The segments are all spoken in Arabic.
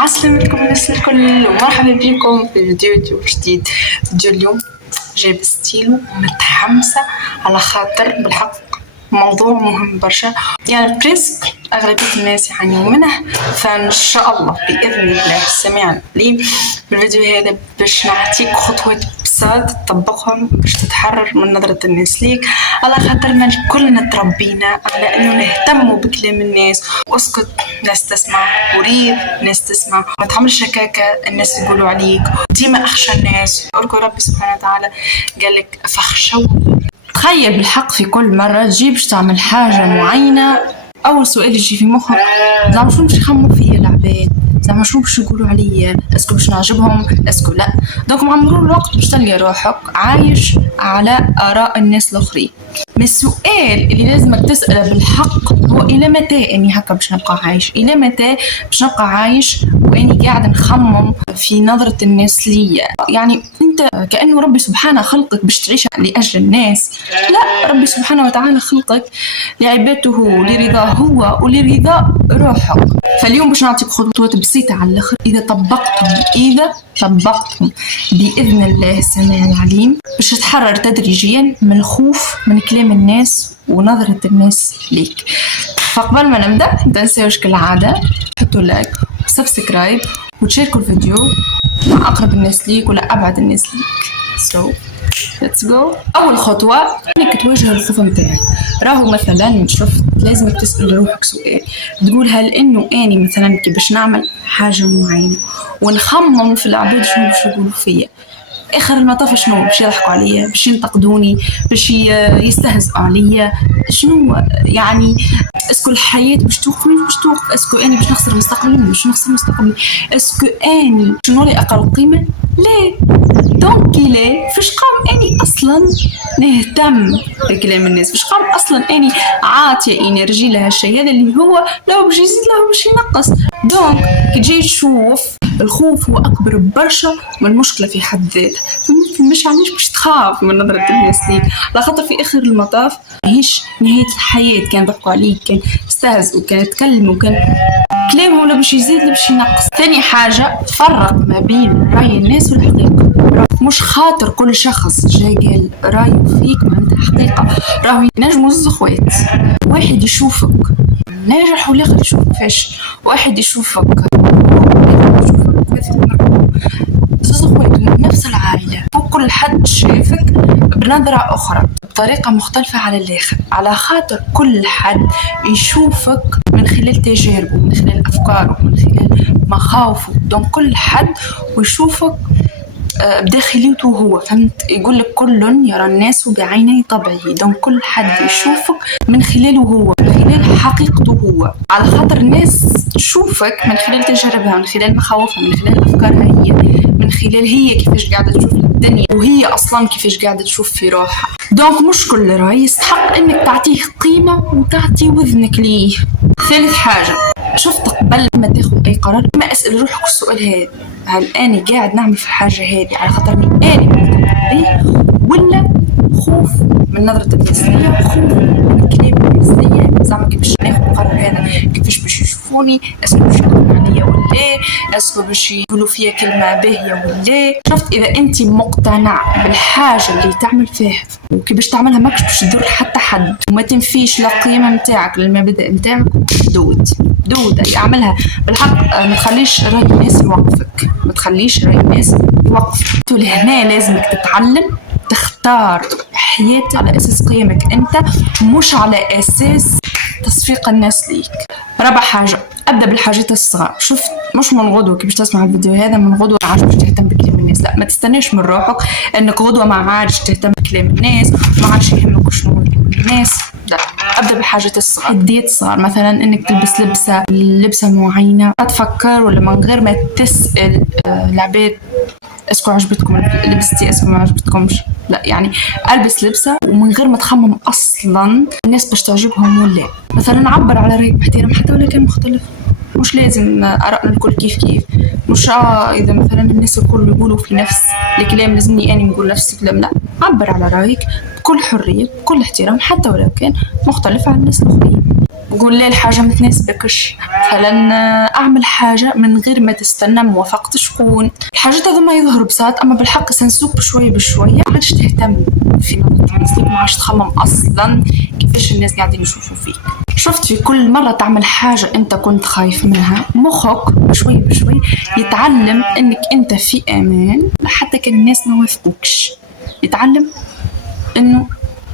عسلامتكم الناس الكل ومرحبا بكم في فيديو جديد. فيديو اليوم جايب ستيلو متحمسة على خاطر بالحق موضوع مهم برشا، يعني بريسك أغلبية الناس يعانيوا منه، فإن شاء الله بإذن الله السميع العليم بالفيديو هذا باش نعطيك خطوات بساط تطبقهم باش تتحرر من نظرة الناس ليك، على خاطر ما كلنا تربينا على انه نهتموا بكلام الناس واسكت، ناس تسمع وريد ناس تسمع، ما تعملش هكاكا الناس يقولوا عليك، ديما اخشى الناس. ارجو ربي سبحانه وتعالى قالك فخشوا. تخيل بالحق في كل مرة تجي باش تعمل حاجة معينة، أول سؤال يجي في مخك زعما شنو باش يخمموا فيا العباد، زعما شنو باش يقولوا عليا، اسكو باش نعجبهم اسكو لا. دوك مع مرور الوقت باش تلقى روحك عايش على آراء الناس الآخرين. من السؤال اللي لازمك تسأله بالحق هو إلى متى أني هكا باش نبقى عايش؟ إلى متى باش نبقى عايش وأني قاعد نخمم في نظرة الناس ليا؟ يعني أنت كأنه ربي سبحانه خلقك باش تعيش لأجل الناس، لا، ربي سبحانه وتعالى خلقك لعبادته، لرضاه هو ولرضا روحك. فاليوم باش نعطيك خطوات بسيطة على الآخر، إذا طبقتهم بإذن الله السميع العليم باش تتحرر تدريجيا من الخوف من كلام الناس ونظرة الناس ليك. فقبل ما نبدأ متنساوش كالعادة حطوا لايك وسبسكرايب وتشاركوا الفيديو مع أقرب الناس ليك ولا أبعد الناس ليك. So let's go. أول خطوة إنك تواجه الخوف متاعك. راهو مثلا شفت لازمك تسأل روحك سؤال، تقول هل إنه أني مثلا كي باش نعمل حاجة معينة ونخمم في العباد شنو باش يقولوا فيا، آخر المطاف شنو باش يضحكوا عليا، باش ينتقدوني، باش يستهزئوا عليا، شنو يعني اسكو الحياة باش توقف باش توقف، اسكو أني باش نخسر مستقبلي باش نخسر مستقبلي، اسكو أني شنو لي أقل قيمة، ليه دونك ليه فاش قام أني أصلا نهتم بكلام الناس، فاش قام أصلا أني عاطية إنرجي لها الشيء هذا اللي هو لو باش يزيد له باش ينقص. دونك كي تجي تشوف الخوف هو أكبر برشا من المشكلة في حد ذاتها، مش علاش باش تخاف من نظرة الناس ليك، على خاطر في آخر المطاف ماهيش نهاية الحياة. كان ضحكوا عليك، كان استهزئوا، كان يتكلموا، كان كلامهم ولا باش يزيد ولا باش ينقص. ثاني حاجة فرق ما بين رأي الناس والحقيقة. مش خاطر كل شخص جاي قال رأيه فيك معناتها حقيقة، راهو ينجموا زوز اخوات، واحد يشوفك ناجح والاخر يشوفك فاشل، واحد يشوفك زوز اخوات من نفس العائلة وكل حد شافك بنظرة أخرى بطريقة مختلفة على الآخر، على خاطر كل حد يشوفك من خلال تجاربه، من خلال أفكاره، من خلال مخاوفه. دون كل حد ويشوفك بداخليته هو، فهمت؟ يقول لك كل يرى الناس بعيني طبعه، دون كل حد يشوفك من خلاله هو، من خلال حقيقته هو، على خاطر الناس تشوفك من خلال تجاربها، من خلال مخاوفها، من خلال أفكارها هي، من خلال هي كيفاش قاعدة تشوف الدنيا وهي أصلا كيفاش قاعدة تشوف في روحها. دونك مش كل رأي يستحق إنك تعطيه قيمة وتعطي وذنك ليه. ثالث حاجة، شفت قبل ما تاخذ أي قرار ما أسأل روحك السؤال هذا، هل أنا قاعد نعمل في حاجة هذه على خاطرني أنا مقتنع به، ولا خوف من نظرة الناس ليا، خوف من كلام الناس ليا، زعما كيفاش ناخذ القرار هذا، كيفاش باش يشوفوني، اسكو باش يقولوا عليا ولا، اسكو باش يقولوا فيا كلمة باهية ولا. شفت إذا أنت مقتنع بالحاجة اللي تعمل فيها وكيفاش تعملها ماكش باش تضر حتى حد وما تنفيش لا قيمة متاعك للمبادئ متاعك، دود اعملها بالحق. ما تخليش رأي الناس يوقفك، ما تخليش رأي الناس يوقفك. لهنا لازمك تتعلم تختار حياتك على أساس قيمك أنت، مش على أساس تصفيق الناس ليك. رابع حاجة، أبدأ بالحاجات الصغار. شفت مش من غدوة كي باش تسمع الفيديو هذا من غدوة ما عادش باش تهتم بكلام الناس، لا، ما تستناش من روحك أنك غدوة ما عادش تهتم بكلام الناس، ما عادش يهمك شنو يقولوا الناس، لا. أبدأ بالحاجات الصغار، هديت صغار، مثلا إنك تلبس لبسة معينة، تفكر ولا من غير ما تسأل العباد اسكو عجبتكم لبستي، اسكو ما عجبتكمش، لا، يعني البس لبسه ومن غير ما تخمم اصلا الناس باش تعجبهم ولا. مثلا عبر على رايك باحترام حتى ولا كان مختلف، مش لازم ارائنا الكل كيف مش اذا مثلا الناس الكل يقولوا في نفس الكلام لازمني اني نقول نفس الكلام، لا، عبر على رايك بكل حريه بكل احترام حتى ولو كان مختلف عن الناس الاخرين. قول لي الحاجة ما تناسبكش، مثلا اعمل حاجة من غير ما تستنى موافقة شكون. الحاجات هذوما يظهروا بساط، اما بالحق سنسوق بشوية بشوية ما عادش تهتم في نظرة الناس ليك، ما عادش تخمم اصلا كيفاش الناس قاعدين يشوفوا فيك. شفت في كل مرة تعمل حاجة انت كنت خايف منها، مخك بشوي بشوي يتعلم انك انت في امان حتى كان الناس ما وافقوكش. يتعلم انه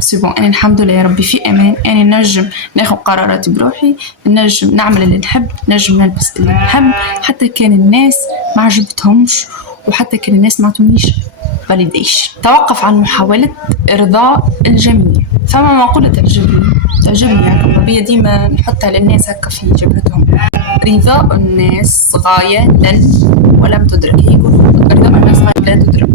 سيبون انا الحمد لله يا ربي في امان، انا نجم ناخذ قراراتي بروحي، نجم نعمل اللي نحب، نجم نلبس اللي نحب حتى كان الناس ما عجبتهمش، وحتى كان الناس ما عطونيش فاليديشن. توقف عن محاولة ارضاء الجميع. فما مقولة تعجبني هكا الربية ديما نحطها للناس هكا في جبهتهم: رضاء الناس غاية لن ولم تدرك. هي يقولوا رضاء الناس غاية لا تدرك،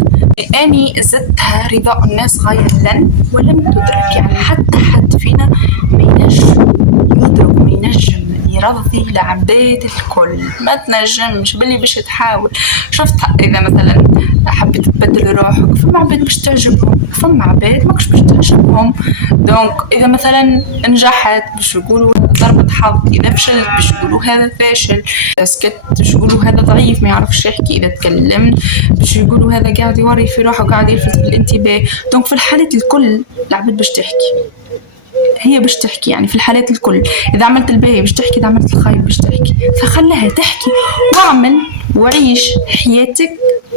أني زدتها رضاء الناس غاية لن ولم تدرك. يعني حتى حد فينا ما ينجم يدرك، ما ينجم يرضي العباد الكل، ما تنجمش باللي باش تحاول. شفت إذا مثلا حبيت تبدل روحك فما عباد باش تعجبهم، فما عباد ماكش باش تعجبهم. دونك إذا مثلا نجحت باش يقولوا ضربة حظ، إذا فشلت باش يقولوا هذا فاشل، سكت باش يقولوا هذا ضعيف ما يعرفش يحكي، إذا تكلمت باش يقولوا هذا قاعد يوري في روحه وقاعد يلفت الانتباه. دونك في الحالات الكل العباد باش تحكي، هي باش تحكي. يعني في الحالات الكل إذا عملت الباهي باش تحكي، إذا عملت الخايب باش تحكي، فخلها تحكي واعمل وعيش حياتك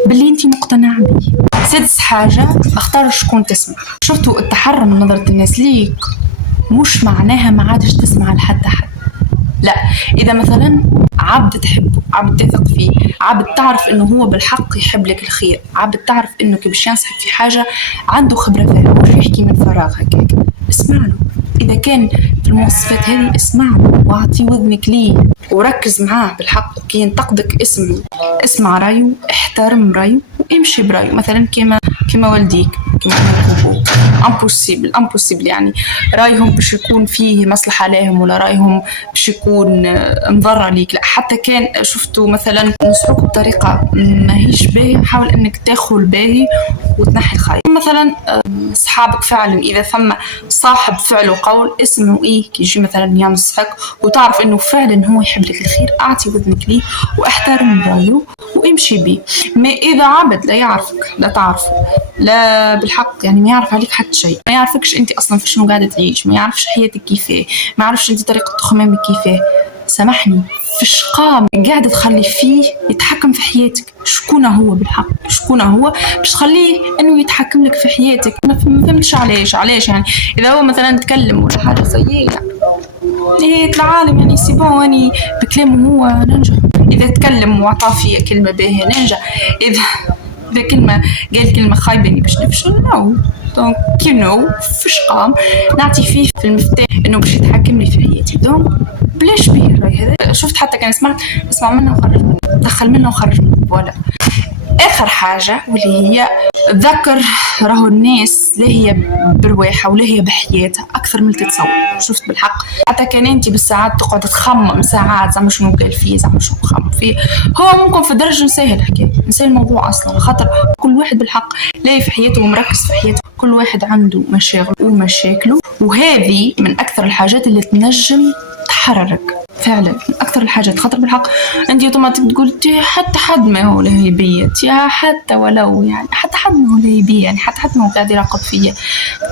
باللي انتي مقتنع به. سادس حاجة، اختار شكون تسمع. شفتوا التحرر من نظرة الناس ليك مش معناها ما عادش تسمع لحد حد، لا. إذا مثلا عبد تحبه، عبد تثق فيه، عبد تعرف إنه هو بالحق يحب لك الخير، عبد تعرف إنه كي باش ينصحك في حاجة عنده خبرة فيها مش يحكي من فراغ هكاك، اسمع له. إذا كان في المواصفات هذه اسمع له واعطي وذنك ليه وركز معاه بالحق. كي ينتقدك اسمع رايه، احترم رايه وامشي برايه. مثلا كما والديك، كما أبوك، امبوسيبل يعني رايهم باش يكون فيه مصلحة لهم ولا رايهم باش يكون مضرة ليك، لا. حتى كان شفتوا مثلا نصحوك بطريقة ما هيش باهي، حاول انك تاخذ الباهي وتنحي الخايب. مثلا اصحابك فعلا اذا ثم صاحب فعل وقول اسمه كي يجي مثلا ينصحك وتعرف انه فعلا هو يحب لك الخير، اعطي وذنك ليه واحترم رايه وامشي بيه. ما اذا عبد لا يعرفك لا تعرفه لا بالحق، يعني ما يعرف عليك حتى شيء، ما يعرفكش انت اصلا في شنو قاعده تعيش، ما يعرفش حياتك كيفاه، ما يعرفش انت طريقه تخمامك كيفاه، سامحني فيش قام قاعده تخلي فيه يتحكم في حياتك. شكون هو بالحق؟ شكون هو باش تخليه انه يتحكم لك في حياتك؟ ما فهمتش علاش يعني اذا هو مثلا تكلم ولا حاجه سيئه ايه العالم يعني سيبون اني بكلامه هو ننجح، اذا تكلم وعطى فيا كلمه باهيه ننجح، اذا قال كلمة خايبة باش نفشل نو. دونك فيش قام نعطي فيه في المفتاح انه باش يتحكم لي في حياتي. دونك بلاش بيه الرأي هذا. شفت حتى كان اسمع منه وخرج منه، دخل منه وخرج منه. ولا اخر حاجة واللي هي ذكر راهو الناس لا هي برواحها ولا هي بحياتها اكثر من اللي تتصور. شفت بالحق حتى كان انت بالساعات تقعد تخمم ساعات زعما شنو قال فيه، زعما شنو خمم فيه، هو ممكن في درجة نسهل الحكاية، نسهل الموضوع اصلا، خاطر كل واحد بالحق لا في حياته ومركز في حياته، كل واحد عنده مشاغل ومشاكله، وهذه من اكثر الحاجات اللي تنجم تحررك فعلا، من اكثر الحاجات. خاطر بالحق انت اوتوماتيك تقول حتى حد ما هو له بيت، يا حتى ولو يعني حتى حد ما هو له بي، يعني حتى حد ما هو قاعد يراقب فيا،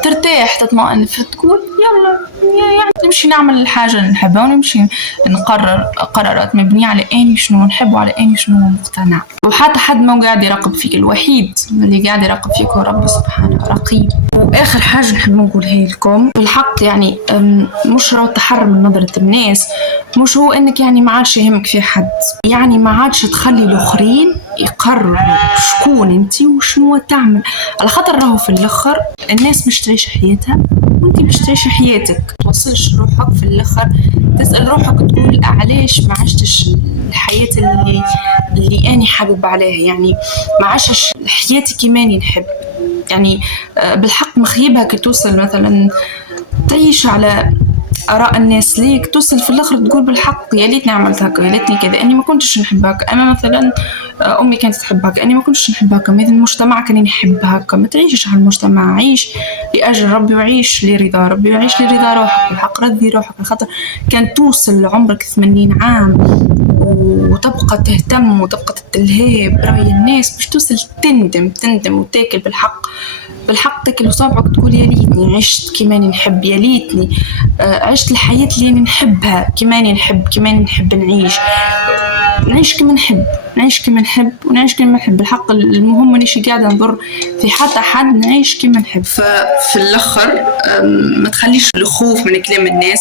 ترتاح تطمئن فتقول يلا يعني نمشي نعمل الحاجه اللي نحبها ونمشي نقرر قرارات مبنيه على اني شنو نحب وعلى اني شنو مقتنع. وحتى حد ما هو قاعد يراقب فيك، الوحيد اللي قاعد يراقب فيك هو رب سبحانه رقيب. واخر حاجه نحب نقولها لكم بالحق يعني مش راهو التحرر من نظره الناس مش هو انك يعني ما عادش يهمك في حد، يعني ما عادش تخلي الاخرين يقرروا شكون انتي وشنو تعمل، على خاطر راهو في الاخر الناس مش تعيش حياتها وانتي مش تعيش حياتك. توصلش روحك في الاخر تسأل روحك تقول علاش ما عشتش الحياة اللي اني حابب عليها، يعني ما عشتش حياتي كيماني نحب. يعني بالحق مخيبها كي توصل مثلا تعيش على آراء الناس ليك توصل في الآخر تقول بالحق يا ليتني عملت هكا، يا ليتني كذا، أني ما كنتش نحب هكا. أنا مثلا أمي كانت تحب هكا، أني ما كنتش نحب هكا. مثل المجتمع كان نحب هكا. ما تعيشش على المجتمع، عيش لأجل ربي وعيش لرضا ربي وعيش لرضا روحك. بالحق رضي روحك، خاطر كان توصل لعمرك 80 عام وتبقى تهتم وتبقى تتلهي برأي الناس باش توصل تندم وتاكل بالحق تاكل وصابعك تقول يا ليتني عشت كيماني نحب، يا ليتني عشت الحياة اللي أنا نحبها كيماني نحب نعيش كما نحب، نعيش كما نحب ونعيش كما نحب. الحق المهم مانيش قاعدة نضر في حتى حد، نعيش كما نحب. ففي الآخر ما تخليش الخوف من كلام الناس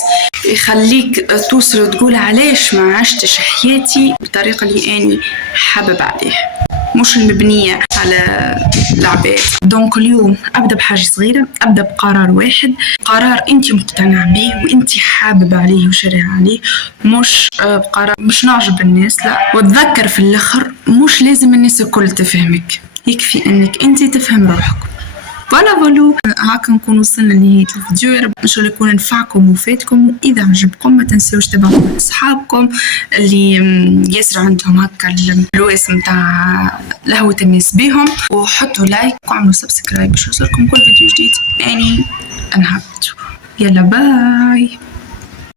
يخليك توصل وتقول علاش ما عشتش حياتي بالطريقة اللي أنا حابب عليها، مش المبنية على العباد. دونك اليوم أبدأ بحاجة صغيرة، أبدأ بقرار واحد، قرار أنت مقتنع به وأنت حابب عليه وشارع عليه، مش بقرار مش نعجب الناس، لا. وتذكر في الآخر مش لازم الناس الكل تفهمك، يكفي أنك أنت تفهم روحك. فولو هاكا نكون وصلنا لنهاية الفيديو. يا رب إن شاء الله يكون نفعكم وفاتكم. إذا عجبكم ما تنسوش تبعوا أصحابكم اللي ياسر عندهم هاكا الواسم متاع لهوة الناس بيهم، وحطوا لايك وعملوا سبسكرايب باش يوصلكم كل فيديو جديد. يعني أنهبتوا. يلا باي.